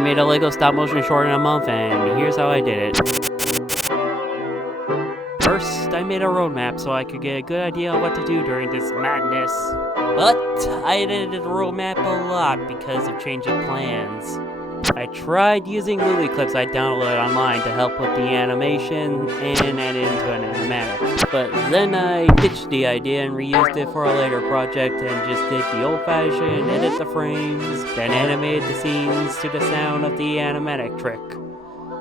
made a Lego stop-motion short in a month, and here's how I did it. First, I made a roadmap so I could get a good idea of what to do during this madness. But I edited the roadmap a lot because of change of plans. I tried using movie clips I downloaded online to help with the animation and add it into an animatic. But then I ditched the idea and reused it for a later project and just did the old-fashioned edit the frames, then animated the scenes to the sound of the animatic trick.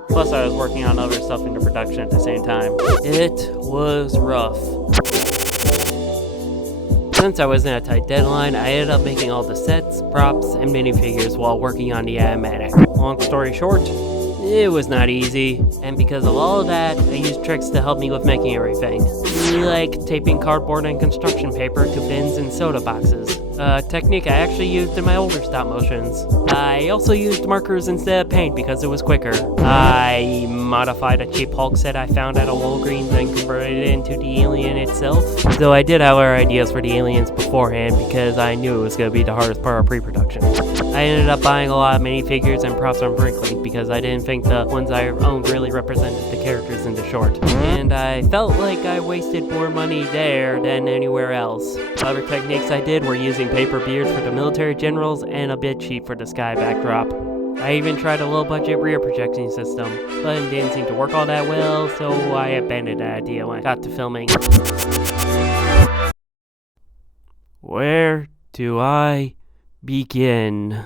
Plus I was working on other stuff into production at the same time. It was rough. Since I was in a tight deadline, I ended up making all the sets, props, and minifigures while working on the animatic. Long story short, it was not easy, and because of all of that, I used tricks to help me with making everything. Like taping cardboard and construction paper to bins and soda boxes. A technique I actually used in my older stop motions. I also used markers instead of paint because it was quicker. I modified a cheap Hulk set I found at a Walgreens and converted it into the alien itself. Though I did have our ideas for the aliens beforehand because I knew it was going to be the hardest part of pre-production. I ended up buying a lot of minifigures and props on Brickfilm because I didn't think the ones I owned really represented the characters in the short. And I felt like I wasted more money there than anywhere else. Other techniques I did were using paper beards for the military generals and a bit cheap for the sky backdrop. I even tried a low-budget rear projection system, but it didn't seem to work all that well, so I abandoned that idea when I got to filming. Where do I begin?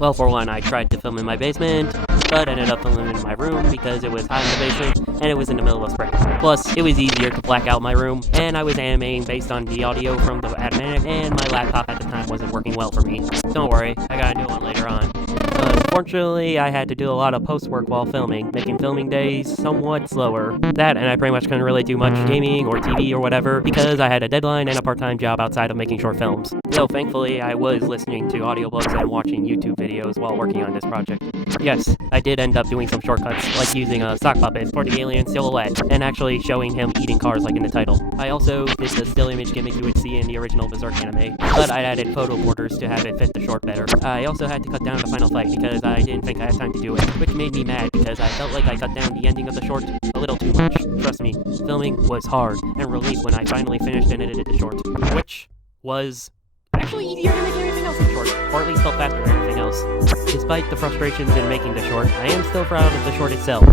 Well, for one, I tried to film in my basement, but ended up filming in my room because it was hot in the basement and it was in the middle of spring. Plus, it was easier to black out my room, and I was animating based on the audio from the animatic, and my laptop at the time wasn't working well for me. Don't worry, I got a new one later on. Unfortunately, I had to do a lot of post-work while filming, making filming days somewhat slower. That, and I pretty much couldn't really do much gaming or TV or whatever because I had a deadline and a part-time job outside of making short films. So thankfully, I was listening to audiobooks and watching YouTube videos while working on this project. Yes, I did end up doing some shortcuts, like using a sock puppet for the alien silhouette, and actually showing him eating cars like in the title. I also did the still image gimmick you would see in the original Berserk anime, but I added photo borders to have it fit the short better. I also had to cut down the final fight because I didn't think I had time to do it, which made me mad because I felt like I cut down the ending of the short a little too much. Trust me, filming was hard, and relief when I finally finished and edited the short, which was actually easier than making everything else in short, or at least felt faster than everything else. Despite the frustrations in making the short, I am still proud of the short itself.